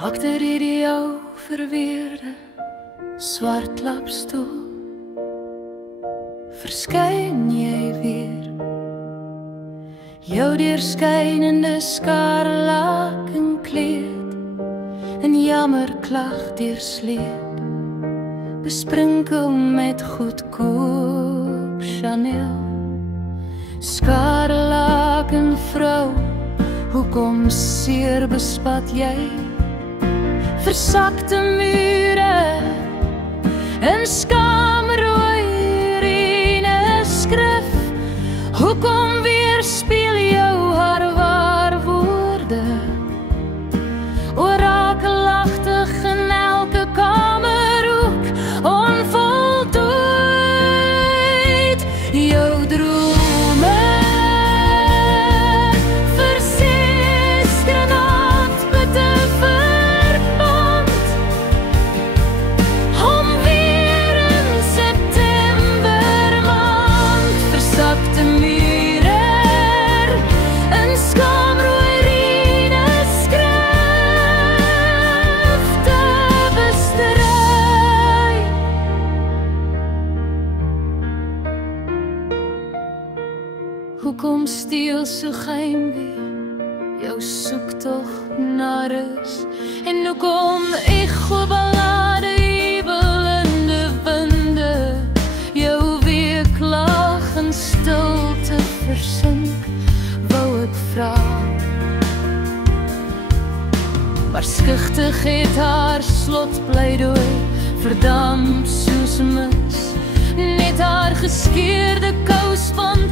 Agter hierdie jou verweerde swart lapstoel verskyn jy weer, jou deurskynende skarlaken kleed en jammer klag deursleep, besprinkel met goedkoop Chanel. Skarlaken vrou, hoekom seer bespat jy? Versakte mure en skaamrooi Irene skrif, hoekom weerspieël jou haar waar woorde, orakelagtig in elke kamerhoek, onvoltooid jou drome verseskranaat met 'n verband om weer in September maand. Versakte mure en skaamrooi Irene skrifte bestry. Hoekom steel so geheimwee jou soektog na rus, en hoekom ego-ballade jubelende winde jou weeklag in stilte versink, wou ek vra. Maar skugtig het haar slotpleidooi verdamp soos mis, net haar geskeurde kous van